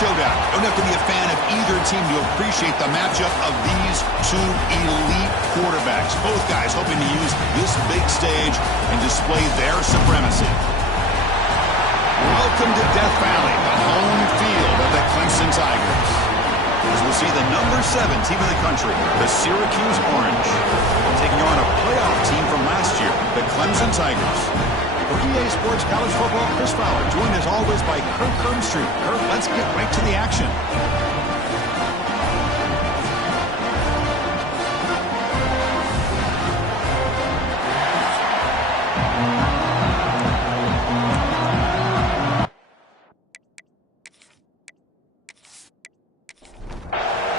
showdown. Don't have to be a fan of either team to appreciate the matchup of these two elite quarterbacks. Both guys hoping to use this big stage and display their supremacy. Welcome to Death Valley, the home field of the Clemson Tigers. As we'll see the number 7 team in the country, the Syracuse Orange, taking on a playoff team from last year, the Clemson Tigers. For EA Sports College Football, Chris Fowler, joined as always by Kurt Kirkstreet. Kurt, let's get right to the action.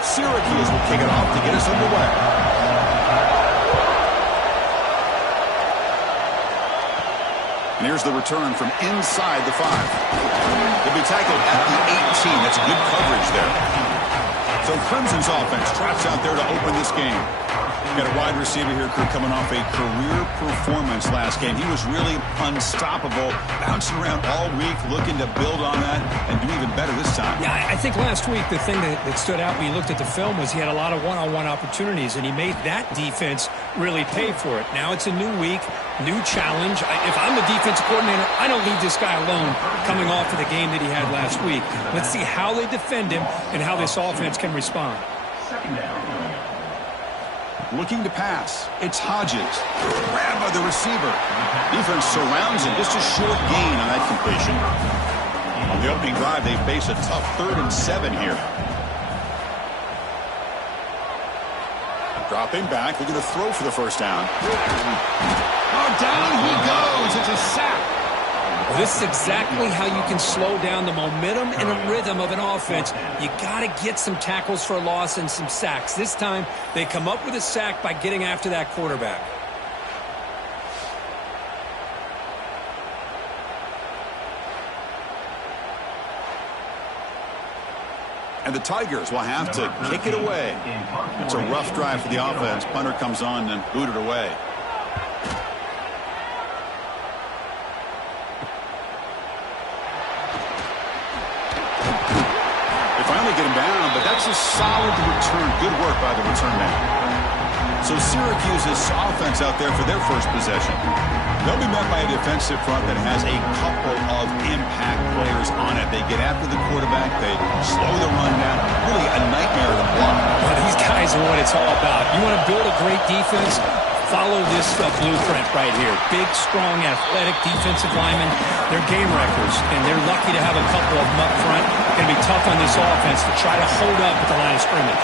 Syracuse will kick it off to get us underway. And here's the return from inside the 5. He'll be tackled at the 18. That's good coverage there. So Clemson's offense trots out there to open this game. Got a wide receiver here, coming off a career performance last game. He was really unstoppable, bouncing around all week, looking to build on that and do even better this time. Yeah, I think last week the thing that stood out when you looked at the film was he had a lot of one-on-one opportunities, and he made that defense really pay for it. Now it's a new week, new challenge. If I'm the defensive coordinator, I don't leave this guy alone coming off of the game that he had last week. Let's see how they defend him and how this offense can respond. Second down. Looking to pass. It's Hodges. Grabbed by the receiver. Defense surrounds him. Just a short gain on that completion. On the opening drive, they face a tough 3rd and 7 here. Dropping back. Looking to throw for the first down. Oh, down he goes. It's a sack. Well, this is exactly how you can slow down the momentum and the rhythm of an offense. You got to get some tackles for a loss and some sacks. This time, they come up with a sack by getting after that quarterback. And the Tigers will have to kick it away. It's a rough drive for the offense. Punter comes on and booted away. Get him down, but that's a solid return. Good work by the return man. So Syracuse's offense out there for their first possession. They'll be met by a defensive front that has a couple of impact players on it. They get after the quarterback. They slow the run down. Really a nightmare to block. Well, these guys are what it's all about. You want to build a great defense? Follow this blueprint right here. Big, strong, athletic defensive linemen. They're game wreckers, and they're lucky to have a couple of them up front. Going to be tough on this offense to try to hold up at the line of scrimmage.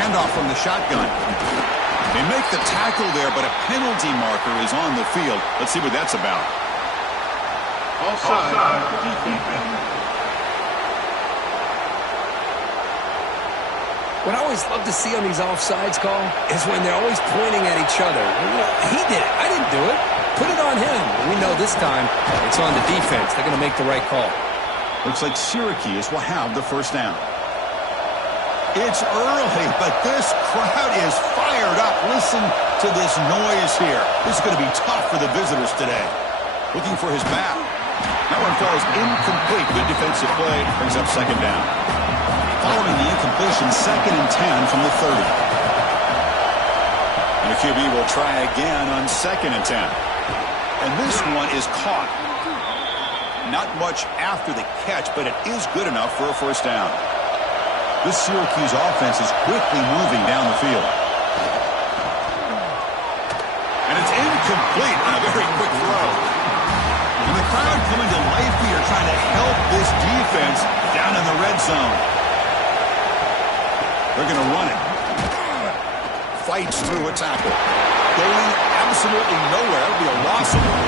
Handoff from the shotgun. They make the tackle there, but a penalty marker is on the field. Let's see what that's about. Offside. What I always love to see on these offsides call is when they're always pointing at each other. He did it. I didn't do it. Put it on him. We know this time it's on the defense. They're going to make the right call. Looks like Syracuse will have the first down. It's early, but this crowd is fired up. Listen to this noise here. This is going to be tough for the visitors today. Looking for his back. That one falls incomplete. Good defensive play. Brings up second down. Following the incompletion, 2nd and 10 from the 30. And the QB will try again on 2nd and 10. And this one is caught. Not much after the catch, but it is good enough for a first down. This Syracuse offense is quickly moving down the field. And it's incomplete on a very quick throw. And the crowd coming to life here trying to help this defense down in the red zone. They're going to run it. Fights through a tackle. Going absolutely nowhere. It'll be a loss of one.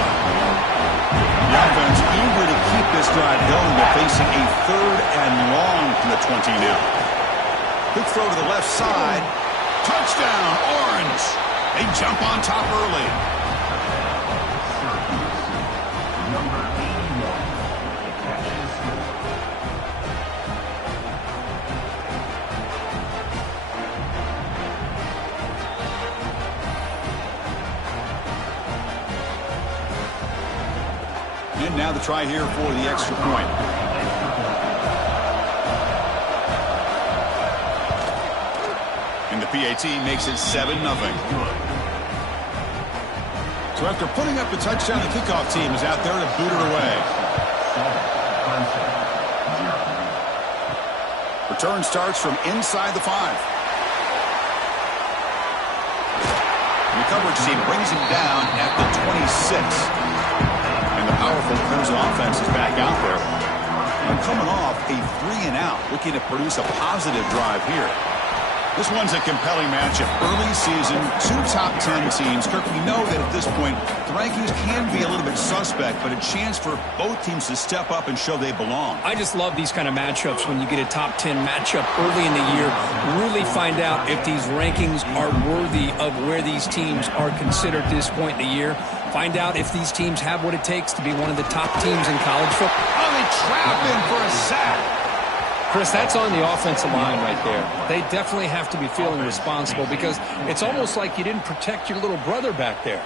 The offense eager to keep this drive going. They're facing a 3rd and long from the 20 now. Quick throw to the left side. Touchdown, Orange. They jump on top early. Number 81. And now the try here for the extra point. the PAT makes it 7-0. So after putting up the touchdown, the kickoff team is out there to boot it away. Return starts from inside the 5. The coverage team brings him down at the 26. And the powerful Crimson offense is back out there. And coming off a 3-and-out, looking to produce a positive drive here. This one's a compelling matchup. Early season, 2 top 10 teams. Kirk, we know that at this point, the rankings can be a little bit suspect, but a chance for both teams to step up and show they belong. I just love these kind of matchups when you get a top 10 matchup early in the year. Really find out if these rankings are worthy of where these teams are considered at this point in the year. Find out if these teams have what it takes to be one of the top teams in college football. Oh, they trap him for a sack. Chris, that's on the offensive line right there. They definitely have to be feeling responsible because it's almost like you didn't protect your little brother back there.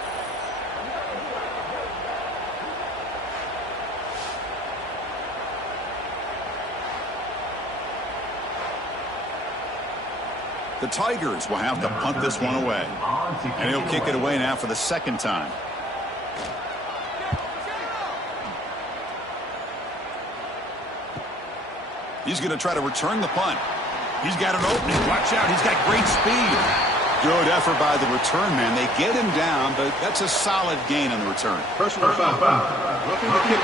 The Tigers will have to punt this one away. And he'll kick it away now for the second time. He's going to try to return the punt. He's got an opening. Watch out. He's got great speed. Good effort by the return man. They get him down, but that's a solid gain on the return. Personal foul. Roughing the kick.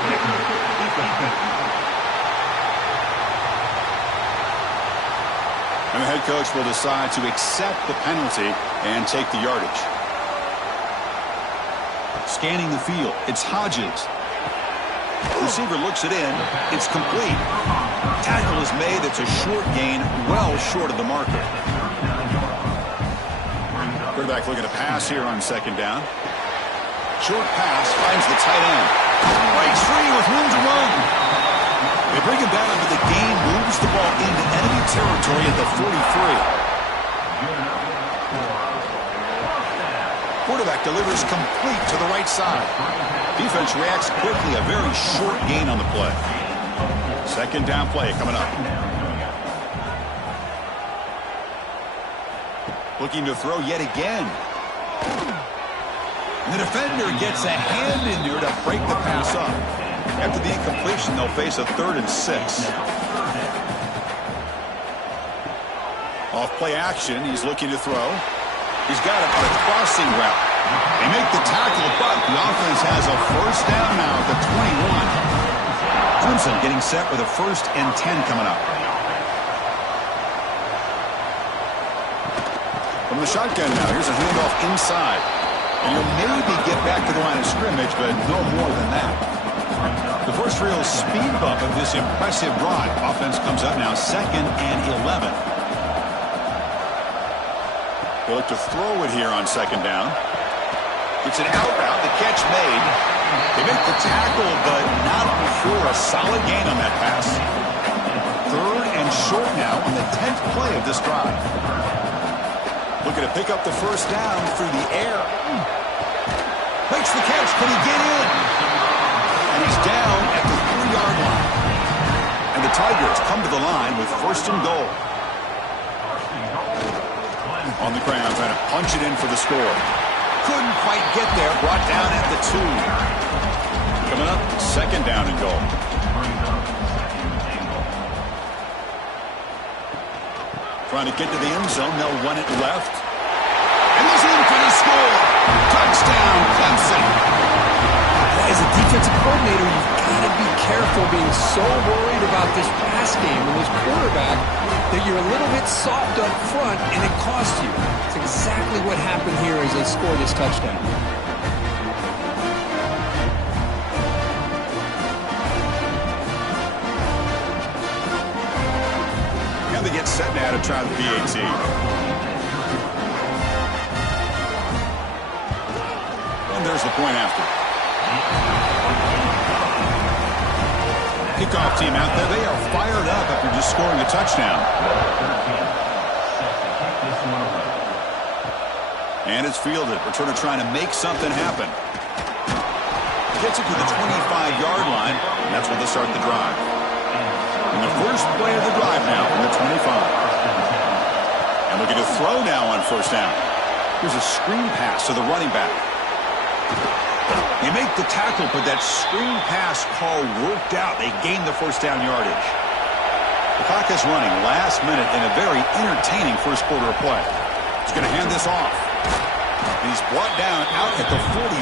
And the head coach will decide to accept the penalty and take the yardage. Scanning the field. It's Hodges. The receiver looks it in. It's complete. Tackle is made. It's a short gain, well short of the marker. Quarterback looking to pass here on second down. Short pass finds the tight end. Breaks free with room to run. They bring him down, but the gain moves the ball into enemy territory at the 43. Quarterback delivers complete to the right side. Defense reacts quickly. A very short gain on the play. Second down play coming up. Looking to throw yet again. And the defender gets a hand in there to break the pass up. After the incompletion, they'll face a 3rd and 6. Off play action. He's looking to throw. He's got it on a crossing route. They make the tackle, but the offense has a first down now at the 21. Clemson getting set with a 1st and 10 coming up. From the shotgun now, here's a handoff inside. And he'll maybe get back to the line of scrimmage, but no more than that. The first real speed bump of this impressive drive. Offense comes up now 2nd and 11. They look to throw it here on second down. It's an out route. The catch made. They make the tackle, but not before a solid gain on that pass. 3rd and short now on the 10th play of this drive. Looking to pick up the first down through the air. Makes the catch. Can he get in? And he's down at the 3-yard line. And the Tigers come to the line with 1st and goal. On the ground, trying to punch it in for the score. Couldn't quite get there. Brought down at the 2. Coming up, 2nd down and goal. Trying to get to the end zone. They'll run it left. And he's in for the score. Touchdown, Clemson. As a defensive coordinator, you've got to be careful being so worried about this pass game and this quarterback that you're a little bit soft up front and it costs you. It's exactly what happened here as they score this touchdown. Now they get set now to try the PAT. And there's the point after. Kickoff team out there. They are fired up after just scoring a touchdown. And it's fielded. Returner trying to make something happen. Gets it to the 25-yard line. And that's where they start the drive. And the first play of the drive now from the 25. And looking to throw now on first down. Here's a screen pass to the running back. They make the tackle, but that screen pass call worked out. They gained the first down yardage. The clock is running last minute in a very entertaining first quarter of play. He's going to hand this off. And he's brought down out at the 46.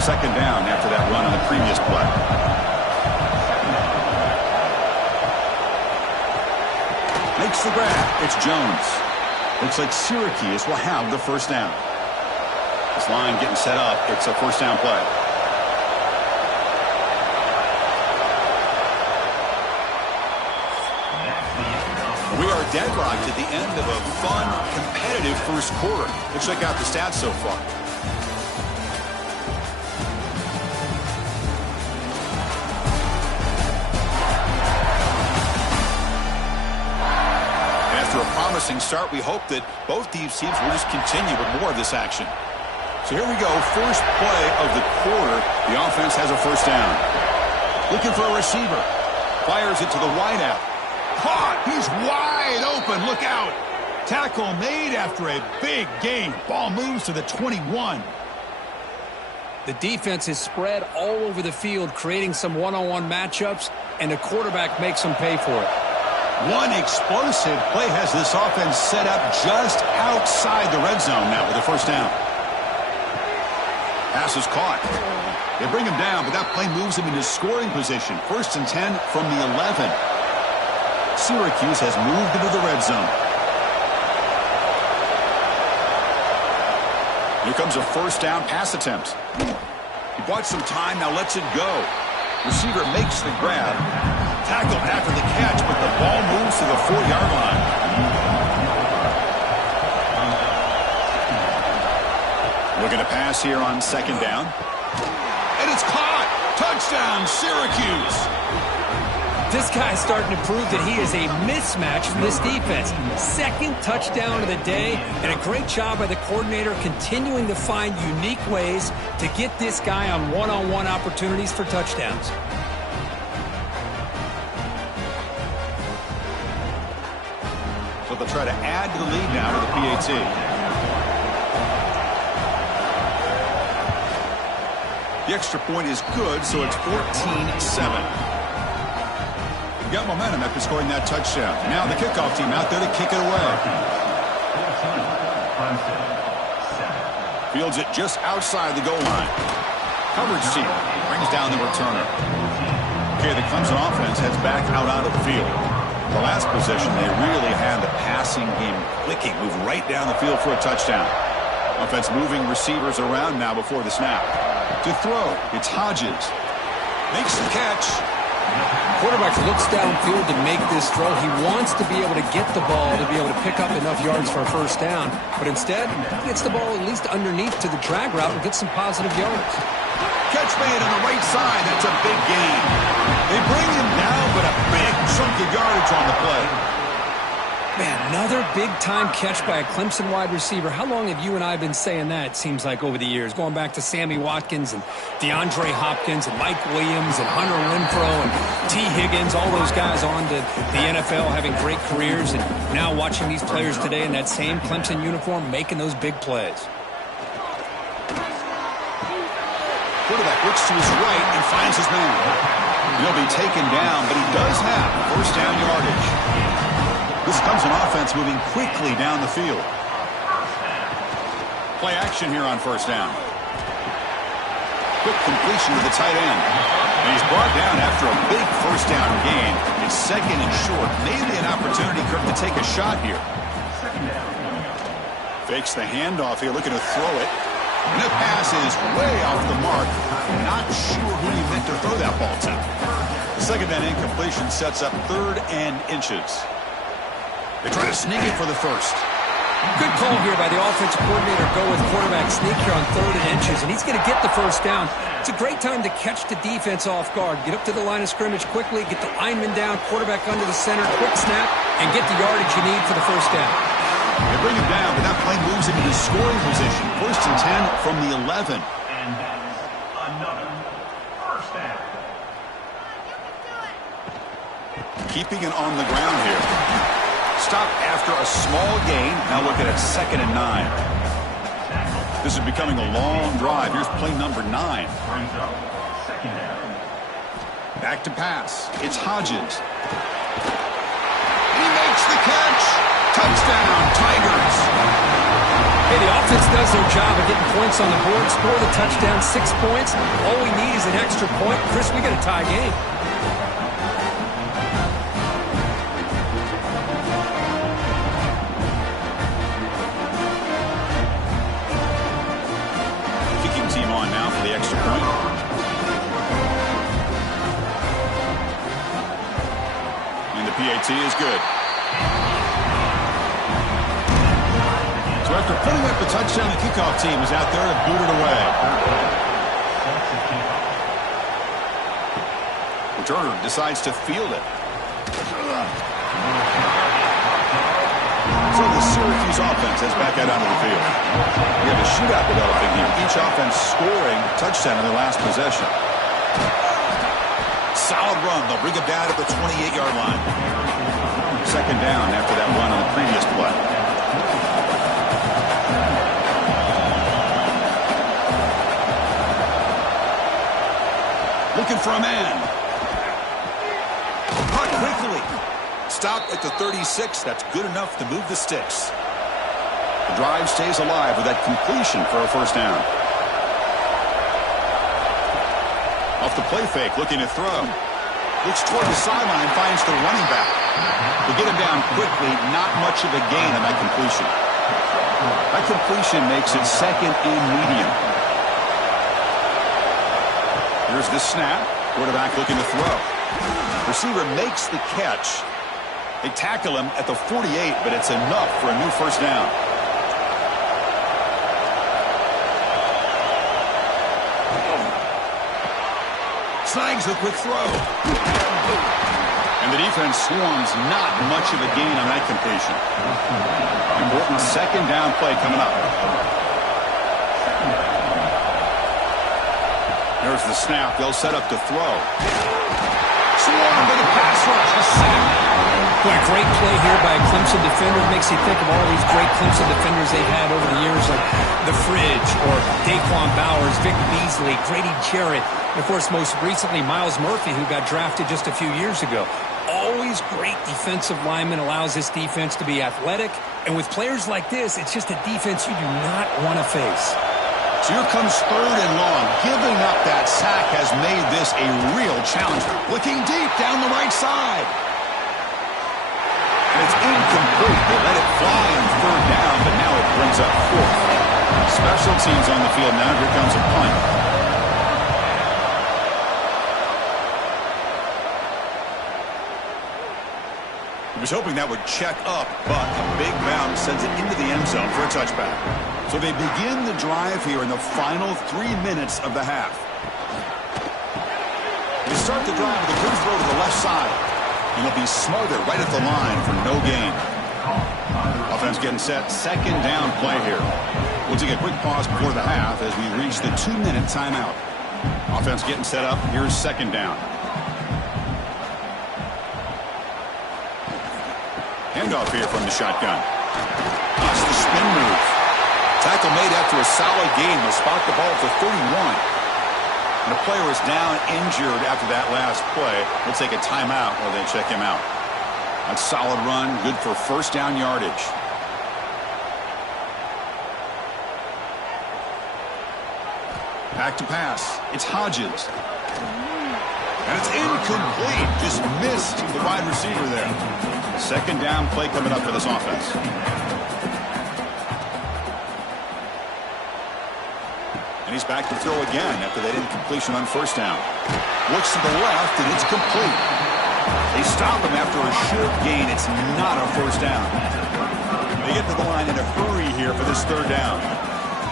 Second down after that run on the previous play. Makes the grab. It's Jones. Looks like Syracuse will have the first down. This line getting set up. It's a first down play. We are deadlocked at the end of a fun, competitive first quarter. Let's check out the stats so far. After a promising start, we hope that both these teams will just continue with more of this action. So here we go, first play of the quarter. The offense has a first down. Looking for a receiver. Fires it to the wideout. Caught! He's wide open. Look out. Tackle made after a big gain. Ball moves to the 21. The defense is spread all over the field, creating some one-on-one matchups, and the quarterback makes them pay for it. One explosive play has this offense set up just outside the red zone now with a first down. Pass is caught. They bring him down, but that play moves him into scoring position. First and 10 from the 11. Syracuse has moved into the red zone. Here comes a first down pass attempt. He bought some time, now lets it go. Receiver makes the grab. Tackled after the catch, but the ball moves to the 4-yard line. Looking to pass here on second down. And it's caught! Touchdown, Syracuse! This guy's starting to prove that he is a mismatch from this defense. Second touchdown of the day, and a great job by the coordinator continuing to find unique ways to get this guy on one-on-one opportunities for touchdowns. So they'll try to add to the lead now to the PAT. The extra point is good, so it's 14-7. Got momentum after scoring that touchdown. Now the kickoff team out there to kick it away. Fields it just outside the goal line. Coverage team brings down the returner. Okay, the Clemson offense heads back out onto the field. The last possession, they really had the passing game clicking. Move right down the field for a touchdown. Offense moving receivers around now before the snap. To throw, it's Hodges. Makes the catch. Quarterback looks downfield to make this throw. He wants to be able to get the ball to be able to pick up enough yards for a first down. But instead, he gets the ball at least underneath to the drag route and gets some positive yards. Catch made on the right side. That's a big gain. They bring him down, but a big chunk of yardage on the play. Man, another big-time catch by a Clemson wide receiver. How long have you and I been saying that, it seems like, over the years? Going back to Sammy Watkins and DeAndre Hopkins and Mike Williams and Hunter Renfrow and T. Higgins, all those guys on to the NFL having great careers, and now watching these players today in that same Clemson uniform making those big plays. Quarterback looks to his right and finds his man. He'll be taken down, but he does have first down yardage. This comes an offense moving quickly down the field. Play action here on first down. Quick completion to the tight end. And he's brought down after a big first down gain. It's second and short. Maybe an opportunity for him to take a shot here. Fakes the handoff here, looking to throw it. And the pass is way off the mark. Not sure who he meant to throw that ball to. The second down incompletion sets up 3rd and inches. They try to sneak it for the first. Good call here by the offensive coordinator. Go with quarterback sneak here on 3rd and inches, and he's going to get the first down. It's a great time to catch the defense off guard. Get up to the line of scrimmage quickly, get the lineman down, quarterback under the center, quick snap, and get the yardage you need for the first down. They bring him down, but that play moves him into scoring position. First and 10 from the 11. And that is another first down. Keeping it on the ground here. Stop after a small gain. Now looking at 2nd and 9. This is becoming a long drive. Here's play number 9. Back to pass. It's Hodges. He makes the catch. Touchdown, Tigers. Hey, the offense does their job of getting points on the board. Score the touchdown, 6 points. All we need is an extra point. Chris, we got a tie game. Kicking team on now for the extra point. And the PAT is good. So after putting up the touchdown, the kickoff team is out there to boot it away. Returner decides to field it. So the Syracuse offense is back out onto the field. We have a shootout developing here. Each offense scoring a touchdown in their last possession. Solid run. They'll bring it down at the 28-yard line. 2nd down after that run on the previous play. Looking for a man. Caught quickly. Stop at the 36. That's good enough to move the sticks. The drive stays alive with that completion for a 1st down. Off the play fake, looking to throw. Looks toward the sideline, finds the running back. They get him down quickly. Not much of a gain on that completion. That completion makes it 2nd and medium. Here's the snap. Quarterback looking to throw. Receiver makes the catch. They tackle him at the 48, but it's enough for a new 1st down. Snags the quick throw. And the defense swarms. Not much of a gain on that completion. Important 2nd down play coming up. There's the snap. They'll set up to throw. Swarm with a pass rush. A sack. Boy, great play here by a Clemson defender. Makes you think of all these great Clemson defenders they've had over the years, like The Fridge or Daquan Bowers, Vic Beasley, Grady Jarrett, and, of course, most recently, Miles Murphy, who got drafted just a few years ago. Always great defensive lineman, allows this defense to be athletic. And with players like this, it's just a defense you do not want to face. So here comes 3rd and long. Giving up that sack has made this a real challenge. Looking deep down the right side. And it's incomplete. They let it fly on 3rd down, but now it brings up 4th. Special teams on the field now. Here comes a punt. He was hoping that would check up, but a big bounce sends it into the end zone for a touchback. So they begin the drive here in the final 3 minutes of the half. They start the drive with a good throw to the left side. And they'll be smothered right at the line for no gain. Offense getting set. 2nd down play here. We'll take a quick pause before the half as we reach the 2-minute timeout. Offense getting set up. Here's 2nd down. Handoff here from the shotgun. That's the spin move. Tackle made after a solid gain. Will spot the ball for 31. And the player is down injured after that last play. We'll take a timeout while they check him out. That's a solid run. Good for 1st down yardage. Back to pass. It's Hodges. And it's incomplete. Just missed the wide receiver there. 2nd down play coming up for this offense. And he's back to throw again after that incompletion on 1st down. Looks to the left, and it's complete. They stop him after a short gain. It's not a 1st down. They get to the line in a hurry here for this 3rd down.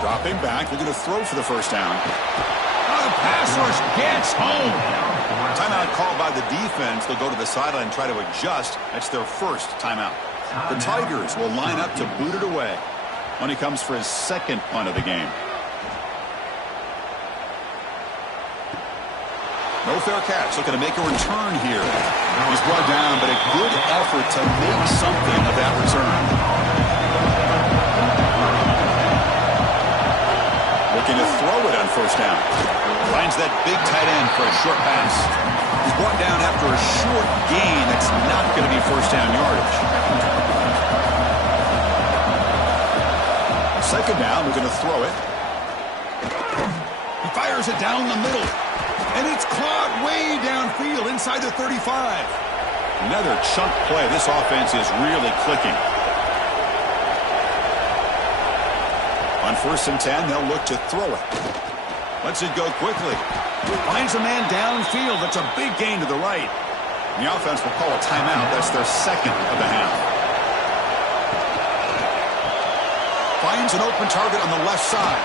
Dropping back, looking to throw for the 1st down. Oh, the pass rush gets home. Timeout called by the defense. They'll go to the sideline and try to adjust. That's their 1st timeout. The Tigers will line up to boot it away when he comes for his 2nd punt of the game. No fair catch. Looking to make a return here. He's brought down, but a good effort to make something of that return. Looking to throw it on first down. Finds that big tight end for a short pass. He's brought down after a short gain. That's not going to be first down yardage. Second down, we're going to throw it. He fires it down the middle. And it's caught way downfield inside the 35. Another chunk play. This offense is really clicking. On 1st and 10, they'll look to throw it. Lets it go quickly. Finds a man downfield. That's a big gain to the right. And the offense will call a timeout. That's their second of the half. Finds an open target on the left side.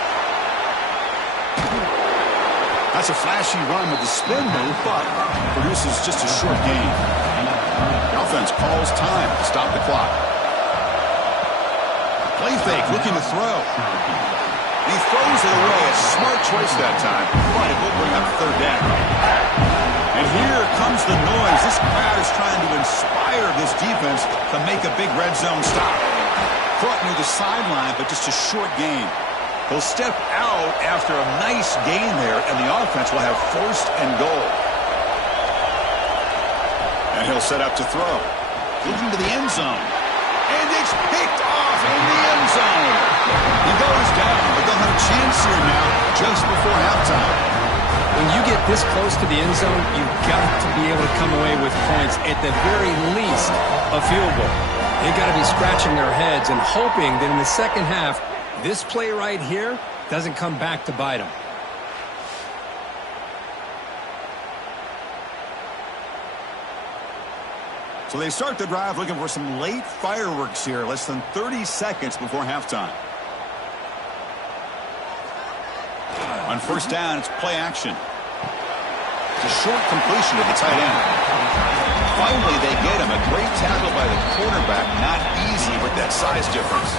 That's a flashy run with the spin move, but produces just a short gain. The offense calls time to stop the clock. Play fake, looking to throw. He throws it away. A smart choice that time, but it will bring up third down. And here comes the noise. This crowd is trying to inspire this defense to make a big red zone stop. Caught near the sideline, but just a short gain. He'll step out after a nice gain there, and the offense will have 1st and goal. And he'll set up to throw. Looking to the end zone. And it's picked off in the end zone. He goes down, but they'll have a chance here now just before halftime. When you get this close to the end zone, you've got to be able to come away with points, at the very least a field goal. They've got to be scratching their heads and hoping that in the second half, this play right here doesn't come back to bite them. So they start the drive looking for some late fireworks here, less than 30 seconds before halftime. On 1st down, it's play action. It's a short completion to the tight end. Finally, they get him. A great tackle by the quarterback. Not easy with that size difference.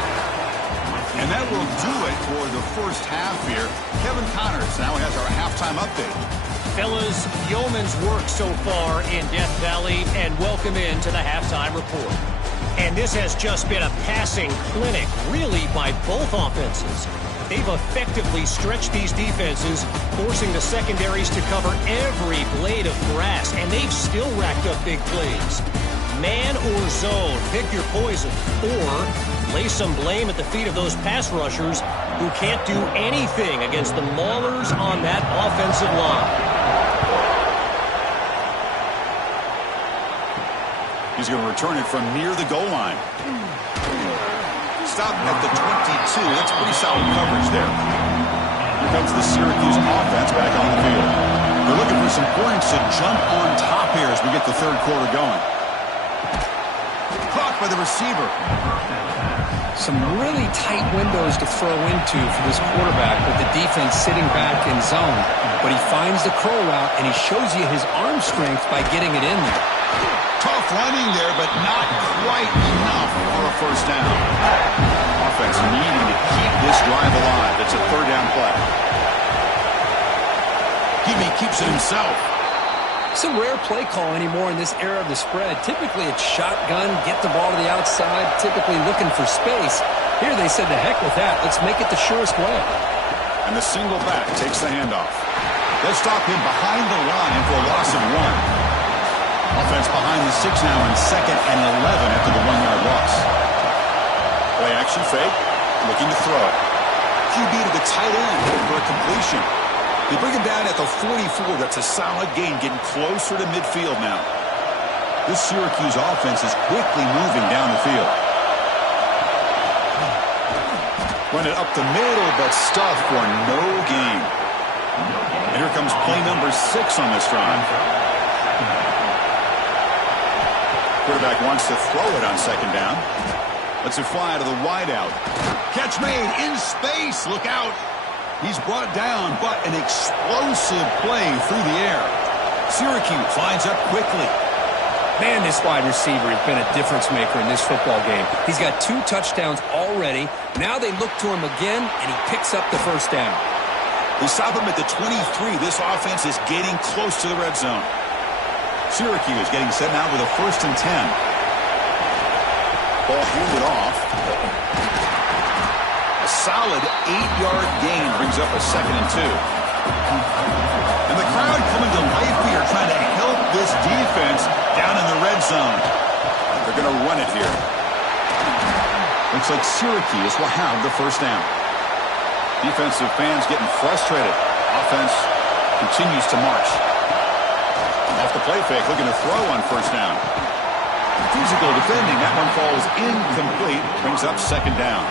And that will do it for the first half here. Kevin Connors now has our halftime update. Fellas, yeoman's work so far in Death Valley, and welcome into the halftime report. And this has just been a passing clinic, really, by both offenses. They've effectively stretched these defenses, forcing the secondaries to cover every blade of grass, and they've still racked up big plays. Man or zone, pick your poison, or lay some blame at the feet of those pass rushers who can't do anything against the maulers on that offensive line. He's going to return it from near the goal line. Stop at the 22. That's pretty solid coverage there. Here comes the Syracuse offense back on the field. They're looking for some points to jump on top here as we get the third quarter going. Caught by the receiver. Some really tight windows to throw into for this quarterback with the defense sitting back in zone. But he finds the curl route, and he shows you his arm strength by getting it in there. Tough running there, but not quite enough for a first down. Offense needing to keep this drive alive. It's a third down play. Gimme keeps it himself. It's a rare play call anymore in this era of the spread. Typically it's shotgun, get the ball to the outside, typically looking for space. Here they said, to heck with that. Let's make it the surest way. And the single back takes the handoff. They'll stop him behind the line for a loss of 1. Offense behind the 6 now in 2nd and 11 after the 1-yard loss. Play action fake, looking to throw. QB to the tight end for a completion. They bring him down at the 44. That's a solid gain, getting closer to midfield now. This Syracuse offense is quickly moving down the field. Run it up the middle, but stuffed for no gain. And here comes play number 6 on this drive. Quarterback wants to throw it on 2nd down. Lets it fly to the wideout. Catch made in space. Look out. He's brought down, but an explosive play through the air. Syracuse lines up quickly. Man, this wide receiver has been a difference maker in this football game. He's got 2 touchdowns already. Now they look to him again, and he picks up the first down. They stop him at the 23. This offense is getting close to the red zone. Syracuse getting set now with a 1st and 10. Ball handed off. A solid 8-yard gain brings up a 2nd and 2. And the crowd coming to life here, trying to help this defense down in the red zone. They're going to run it here. Looks like Syracuse will have the 1st down. Defensive fans getting frustrated. Offense continues to march. Off the play fake, looking to throw on 1st down. Physical defending. That one falls incomplete. Brings up 2nd down.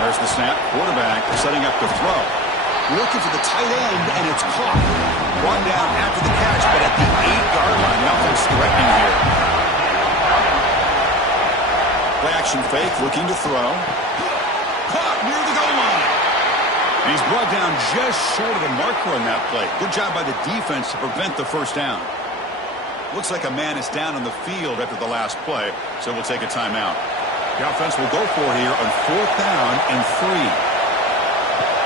There's the snap. Quarterback setting up to throw. Looking for the tight end, and it's caught. Brought down after the catch, but at the 8-yard line. The offense threatening here. Play action fake, looking to throw. Caught near the goal line. And he's brought down just short of the marker on that play. Good job by the defense to prevent the 1st down. Looks like a man is down on the field after the last play, so we'll take a timeout. The offense will go for here on 4th down and 3.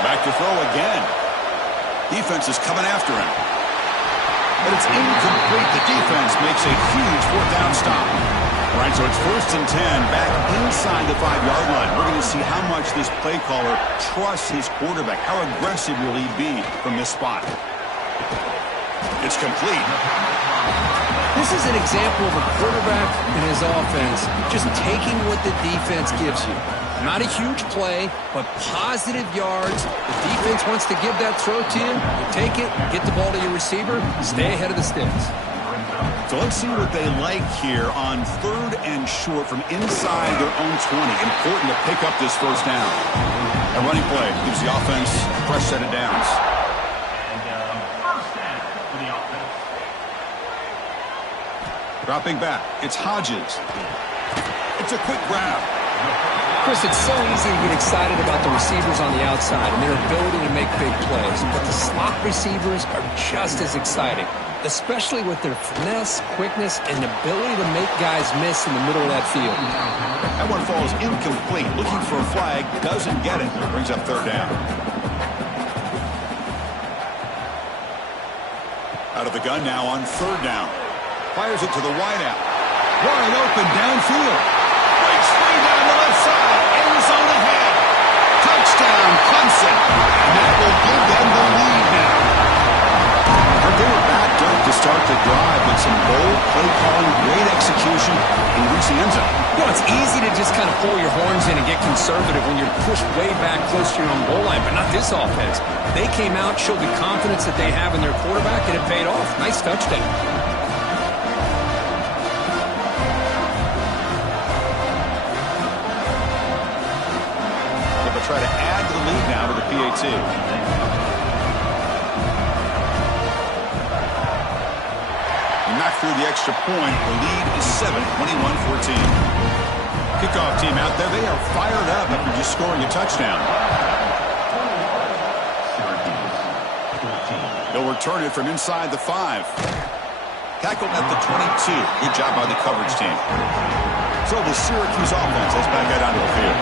Back to throw again. Defense is coming after him. But it's incomplete. The defense makes a huge 4th down stop. All right, so it's 1st and 10 back inside the 5-yard line. We're going to see how much this play caller trusts his quarterback. How aggressive will he be from this spot? It's complete. This is an example of a quarterback and his offense just taking what the defense gives you. Not a huge play, but positive yards. The defense wants to give that throw to you. You take it, get the ball to your receiver, stay ahead of the sticks. So let's see what they like here on 3rd and short from inside their own 20. Important to pick up this 1st down. A running play gives the offense a fresh set of downs. And 1st down for the offense. Dropping back, it's Hodges. It's a quick grab. Chris, it's so easy to get excited about the receivers on the outside and their ability to make big plays, but the slot receivers are just as exciting, especially with their finesse, quickness, and ability to make guys miss in the middle of that field. That one falls incomplete. Looking for a flag, doesn't get it. Brings up 3rd down. Out of the gun now on 3rd down. Fires it to the wideout. Wide open downfield. Breaks free down the left side. End zone ahead. Touchdown, Clemson. And that will give them the lead now. They were backed up to start the drive, but some bold play calling, great execution, and reach the end zone. You know, it's easy to just kind of pull your horns in and get conservative when you're pushed way back close to your own goal line, but not this offense. They came out, showed the confidence that they have in their quarterback, and it paid off. Nice touchdown. They'll try to add to the lead now with the PAT. Knocked through the extra point. The lead is 7, 21-14. Kickoff team out there. They are fired up after just scoring a touchdown. They'll return it from inside the 5. Tackled at the 22. Good job by the coverage team. So the Syracuse offense is back out onto the field.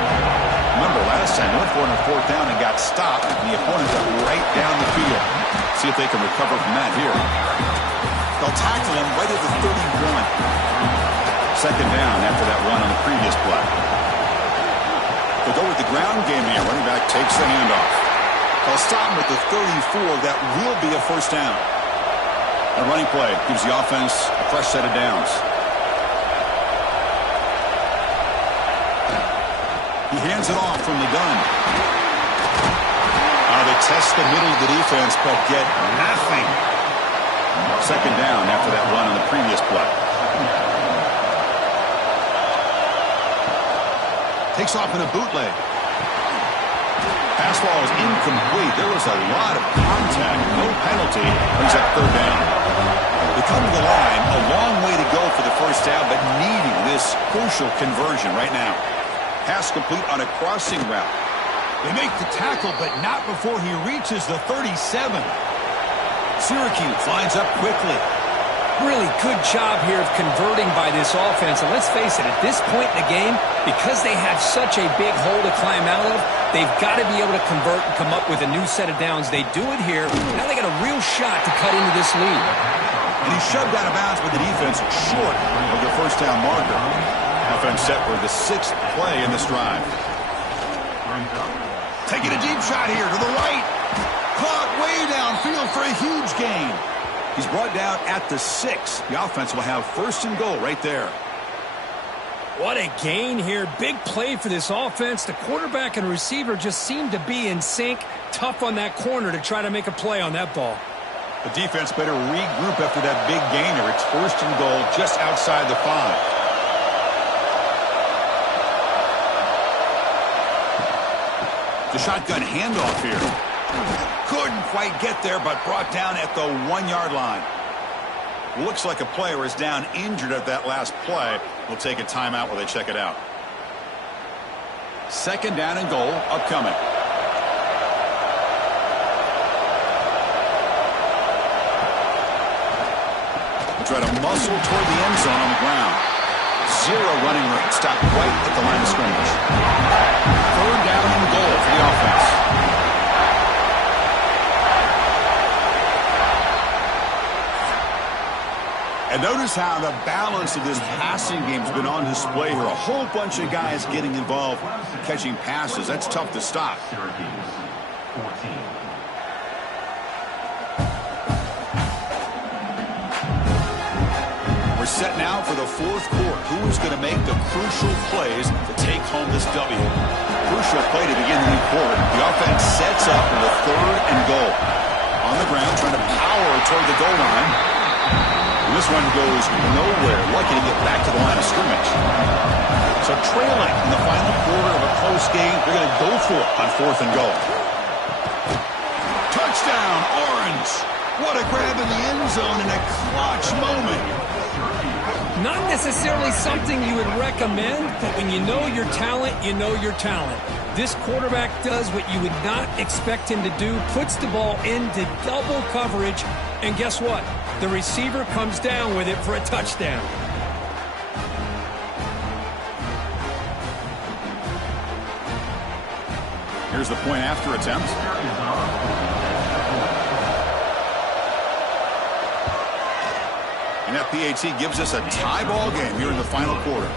Remember, last time they went for it on 4th down and got stopped. And the opponent got right down the field. See if they can recover from that here. They'll tackle him right at the 31. 2nd down after that run on the previous play. They'll go with the ground game here. Running back takes the handoff. They'll stop him at the 34. That will be a 1st down. A running play gives the offense a fresh set of downs. He hands it off from the gun. They test the middle of the defense, but get nothing. 2nd down after that run on the previous play. Takes off in a bootleg. Pass ball is incomplete. There was a lot of contact. No penalty. Brings up 3rd down. They come to the line. A long way to go for the 1st down, but needing this crucial conversion right now. Pass complete on a crossing route. They make the tackle, but not before he reaches the 37. Syracuse lines up quickly. Really good job here of converting by this offense. And let's face it, at this point in the game, because they have such a big hole to climb out of, they've got to be able to convert and come up with a new set of downs. They do it here. Now they got a real shot to cut into this lead. And he shoved out of bounds with the defense short of the first down marker. Offense set for the 6th play in this drive. Taking a deep shot here to the right. Caught way downfield for a huge gain. He's brought down at the 6. The offense will have 1st and goal right there. What a gain here. Big play for this offense. The quarterback and receiver just seem to be in sync. Tough on that corner to try to make a play on that ball. The defense better regroup after that big gainer. It's 1st and goal just outside the 5. The shotgun handoff here. Couldn't quite get there, but brought down at the 1-yard line. Looks like a player is down injured at that last play. We'll take a timeout while they check it out. 2nd down and goal upcoming. Try to muscle toward the end zone on the ground. 0 running room. Stop right at the line of scrimmage. 3rd down and goal for the offense. And notice how the balance of this passing game has been on display here. A whole bunch of guys getting involved, catching passes. That's tough to stop. We're set now for the 4th quarter. Who is going to make the crucial plays to take home this W? Crucial play to begin the new quarter. The offense sets up with a 3rd and goal. On the ground, trying to power toward the goal line. And this one goes nowhere. Lucky to get back to the line of scrimmage. So trailing in the final quarter of a close game, they're going to go for it on 4th and goal. Touchdown, Orange. What a grab in the end zone in a clutch moment. Not necessarily something you would recommend, but when you know your talent, you know your talent. This quarterback does what you would not expect him to do, puts the ball into double coverage, and guess what? The receiver comes down with it for a touchdown. Here's the point after attempt. And that PAT gives us a tie ball game here in the final quarter.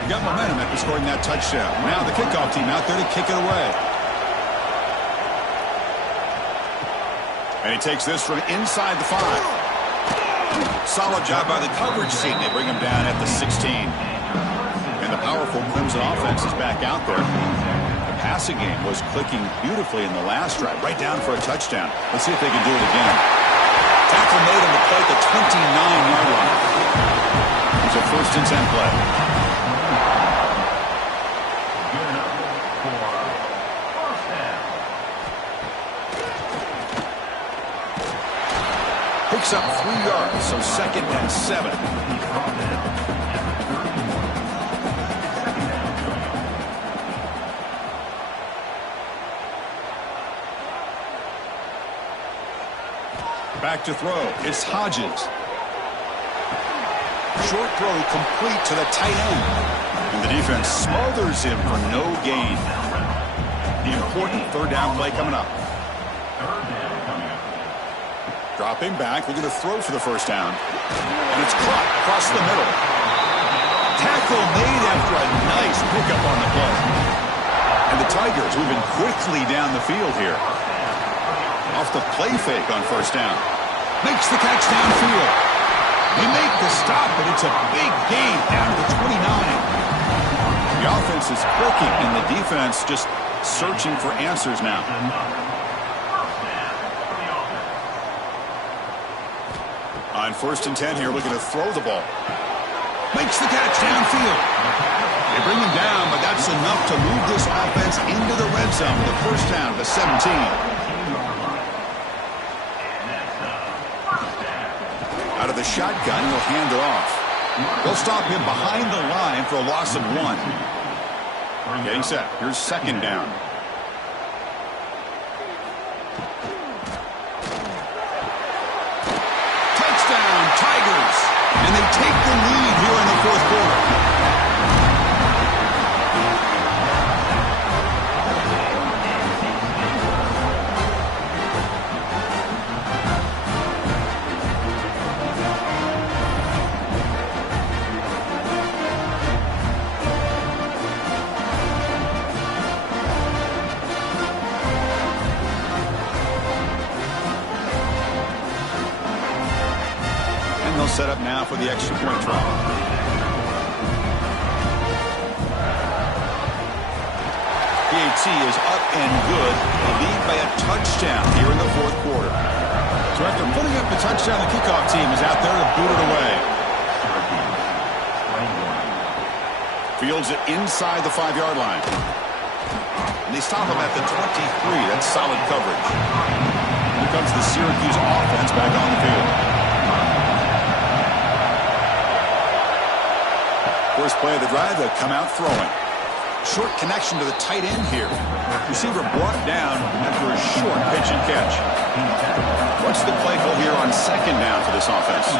We got momentum after scoring that touchdown. Now the kickoff team out there to kick it away. And he takes this from inside the 5. Solid job by the coverage team. They bring him down at the 16. And the powerful Clemson offense is back out there. The passing game was clicking beautifully in the last drive, right down for a touchdown. Let's see if they can do it again. Tackle made on the play at the 29-yard line. It's a 1st and 10 play. Picks up 3 yards, so 2nd and 7. Back to throw. It's Hodges. Short throw complete to the tight end. And the defense smothers him for no gain. The important 3rd down play coming up. Dropping back, looking to throw for the 1st down. And it's caught across the middle. Tackle made after a nice pickup on the play. And the Tigers moving quickly down the field here. Off the play fake on 1st down. Makes the catch downfield. They make the stop, but it's a big gain down to the 29. The offense is clicking, and the defense just searching for answers now. On 1st and 10 here, looking to throw the ball. Makes the catch downfield. They bring him down, but that's enough to move this offense into the red zone with a 1st down to the 17. Out of the shotgun, he'll hand it off. They'll stop him behind the line for a loss of 1. Getting set. Here's 2nd down. Touchdown! set up now for the extra point try. PAT is up and good. They lead by a touchdown here in the fourth quarter. So after putting up the touchdown, the kickoff team is out there to boot it away. Fields it inside the 5-yard line. And they stop him at the 23. That's solid coverage. Here comes the Syracuse offense back on the field. First play of the drive, they'll come out throwing. Short connection to the tight end here. Receiver brought down after a short pitch and catch. What's the play call here on second down for this offense?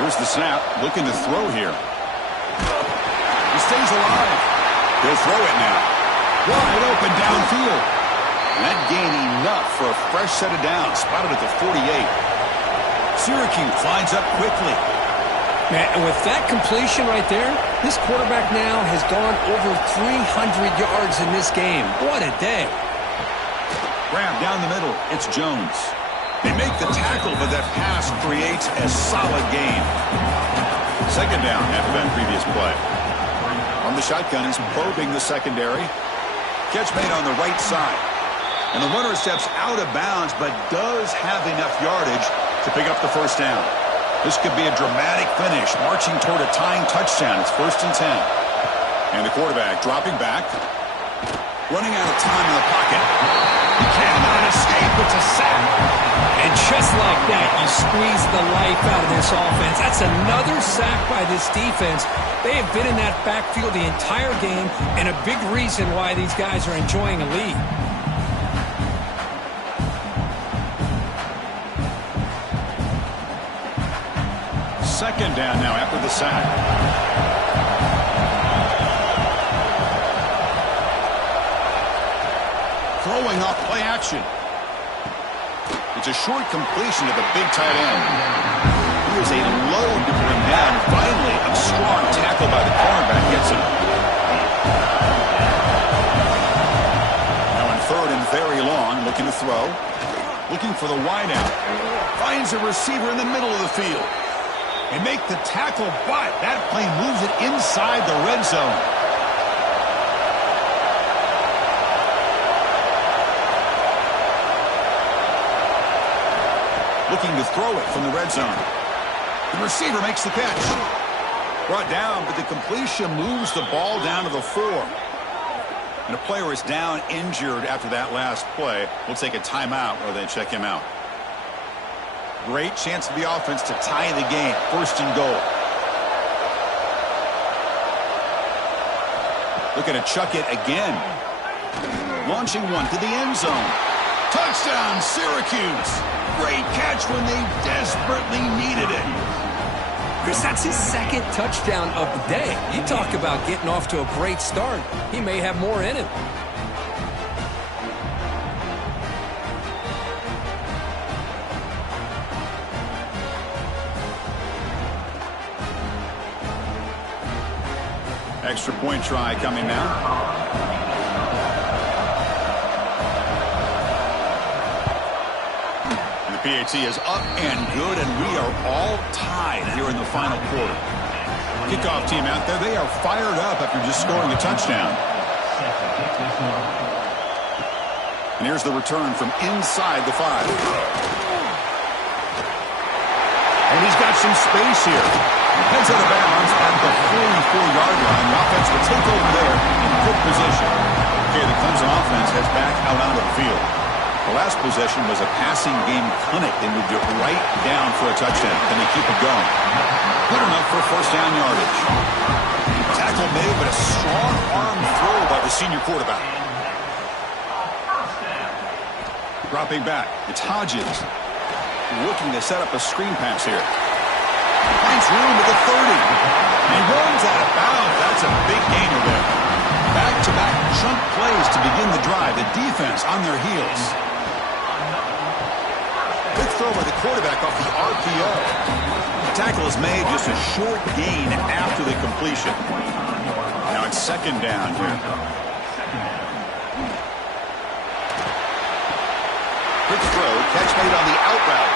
Here's the snap, looking to throw here. He stays alive. He'll throw it now. Wide open downfield. And that gained enough for a fresh set of downs. Spotted at the 48. Syracuse lines up quickly. Man, and with that completion right there, this quarterback now has gone over 300 yards in this game. What a day. Grab down the middle. It's Jones. They make the tackle, but that pass creates a solid gain. Second down after that previous play. On the shotgun, he's probing the secondary. Catch made on the right side. And the runner steps out of bounds, but does have enough yardage to pick up the first down. This could be a dramatic finish, marching toward a tying touchdown. It's 1st and 10. And the quarterback dropping back. Running out of time in the pocket. He cannot escape. It's a sack. And just like that, you squeeze the life out of this offense. That's another sack by this defense. They have been in that backfield the entire game, and a big reason why these guys are enjoying a lead. Second down now after the sack. Throwing off play action. It's a short completion to the big tight end. He is a load to bring down. Finally, a strong tackle by the cornerback gets him. Now in 3rd and very long, looking to throw. Looking for the wideout. Finds a receiver in the middle of the field. They make the tackle, but that play moves it inside the red zone. Looking to throw it from the red zone. The receiver makes the catch. Brought down, but the completion moves the ball down to the 4. And a player is down injured after that last play. We'll take a timeout while they check him out. Great chance for the offense to tie the game. 1st and goal. Looking to chuck it again. Launching one to the end zone. Touchdown, Syracuse. Great catch when they desperately needed it. Chris, that's his 2nd touchdown of the day. You talk about getting off to a great start. He may have more in him. Extra point try coming now. And the PAT is up and good, and we are all tied here in the final quarter. Kickoff team out there, they are fired up after just scoring a touchdown. And here's the return from inside the 5. And he's got some space here. Heads out of bounds at the 44-yard line. The offense will take over there in good position. Okay, the Clemson offense heads back out onto the field. The last possession was a passing game clinic. They moved it right down for a touchdown. Then they keep it going. Good enough for first down yardage. Tackle made, but a strong arm throw by the senior quarterback. Dropping back. It's Hodges. Looking to set up a screen pass here. Finds room at the 30. And runs out of bounds. That's a big gainer there. Back-to-back chunk plays to begin the drive. The defense on their heels. Good throw by the quarterback off the RPO. The tackle is made, just a short gain after the completion. Now it's second down here. Quick throw. Catch made on the out route.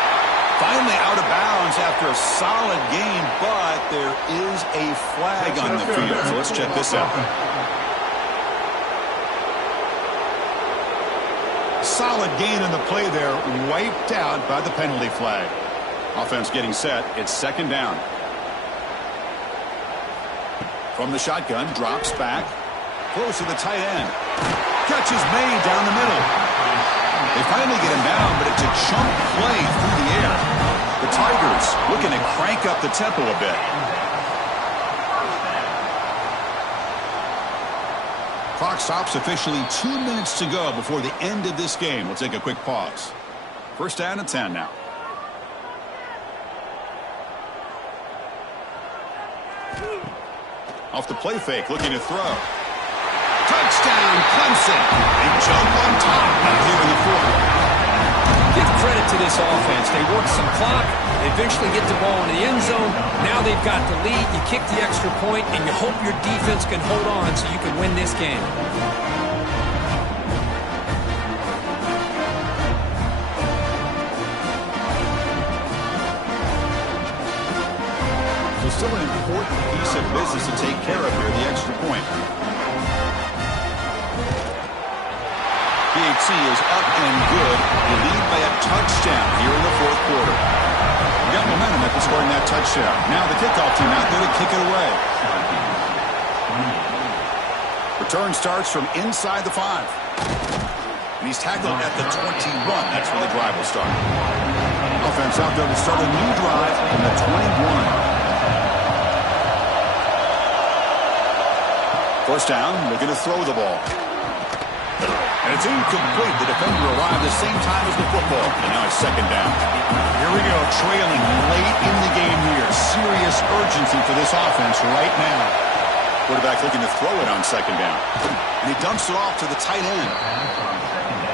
Finally out of bounds after a solid game, but there is a flag on the field. So let's check this out. Solid gain in the play there, wiped out by the penalty flag. Offense getting set. It's second down. From the shotgun, drops back. Close to the tight end. Catch is made down the middle. They finally get him down, but it's a chunk play through the air. The Tigers looking to crank up the tempo a bit. Clock stops officially 2 minutes to go before the end of this game. We'll take a quick pause. First down and 10 now. Off the play fake, looking to throw. Touchdown, Clemson. They jump on top out here in the fourth. Give credit to this offense. They work some clock. They eventually get the ball in the end zone. Now they've got the lead. You kick the extra point, and you hope your defense can hold on so you can win this game. So still an important piece of business to take care of here, the extra point. PHC is up and good. They lead by a touchdown here in the fourth quarter. We got momentum after scoring that touchdown. Now the kickoff team out there to kick it away. Return starts from inside the 5. And he's tackled at the 21. That's where the drive will start. Offense out there to start a new drive from the 21. First down, looking to throw the ball. And it's incomplete. The defender arrived at the same time as the football. And now it's second down. Here we go, trailing late in the game here. Serious urgency for this offense right now. Quarterback looking to throw it on second down. And he dumps it off to the tight end.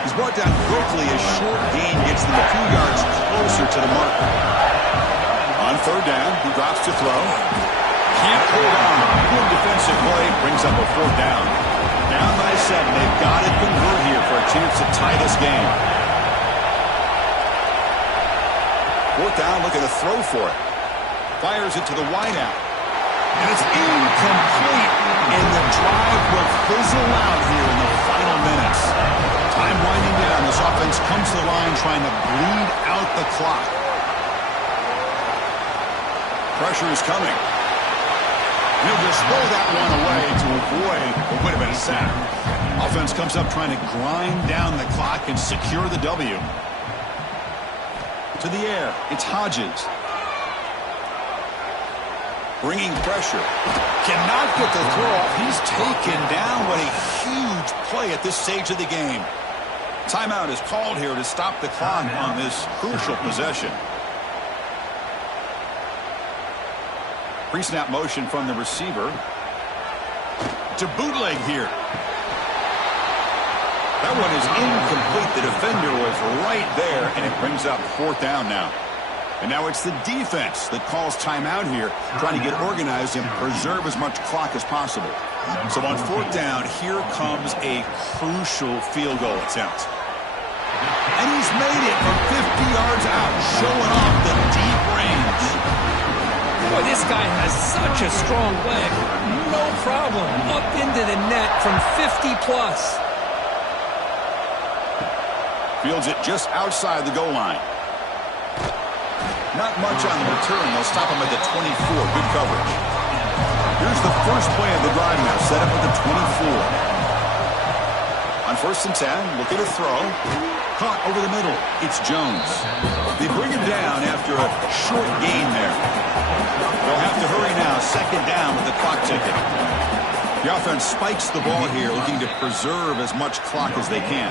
He's brought down quickly as short gain gets them a few yards closer to the mark. On third down, he drops to throw. Can't hold on. Good defensive play. Brings up a fourth down. Down by 7. They've got to convert here for a chance to tie this game. Fourth down, looking to throw for it. Fires it to the wideout. And it's incomplete. And the drive will fizzle out here in the final minutes. Time winding down. This offense comes to the line trying to bleed out the clock. Pressure is coming. He'll just throw that one away to avoid what would have been a sack. Offense comes up trying to grind down the clock and secure the W. To the air, it's Hodges. Bringing pressure. Cannot get the throw off. He's taken down. What a huge play at this stage of the game. Timeout is called here to stop the clock on this crucial possession. Pre-snap motion from the receiver. To bootleg here. That one is incomplete. The defender was right there, and it brings up fourth down now. And now it's the defense that calls timeout here, trying to get organized and preserve as much clock as possible. So on fourth down, here comes a crucial field goal attempt. And he's made it from 50 yards out, showing off the deep range. Boy, this guy has such a strong leg. No problem. Up into the net from 50 plus. Fields it just outside the goal line. Not much on the return. They'll stop him at the 24. Good coverage. Here's the first play of the drive now. Set up at the 24. On first and 10, looking to throw. Caught over the middle. It's Jones. They bring him down after a short gain there. They'll have to hurry now. Second down with the clock ticking. The offense spikes the ball here, looking to preserve as much clock as they can.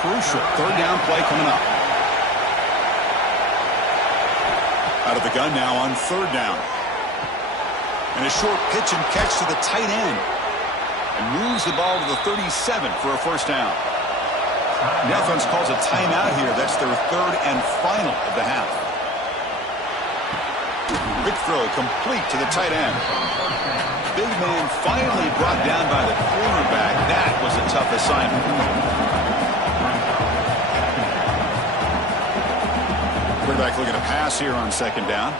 Crucial third down play coming up. Out of the gun now on third down. And a short pitch and catch to the tight end. And moves the ball to the 37 for a first down. The offense calls a timeout here. That's their third and final of the half. Quick throw complete to the tight end. Big man finally brought down by the cornerback. That was a tough assignment. Quarterback looking to pass here on second down.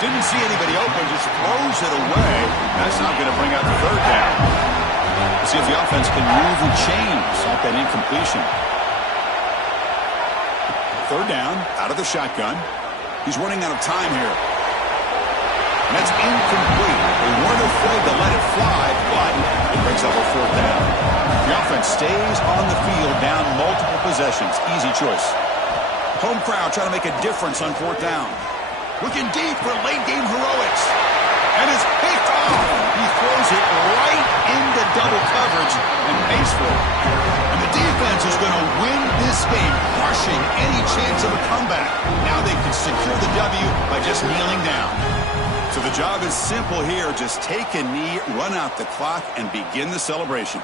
Didn't see anybody open, just throws it away. That's not going to bring up the third down. Let's see if the offense can move the chains off that incompletion. Third down, out of the shotgun. He's running out of time here. And that's incomplete. They weren't afraid to let it fly, but it brings up a fourth down. The offense stays on the field, down multiple possessions. Easy choice. Home crowd trying to make a difference on fourth down. Looking deep for late-game heroics. And it's picked off. He throws it right into double coverage and pays for it. And the defense is going to win this game, crushing any chance of a comeback. Now they can secure the W by just kneeling down. So the job is simple here. Just take a knee, run out the clock, and begin the celebration.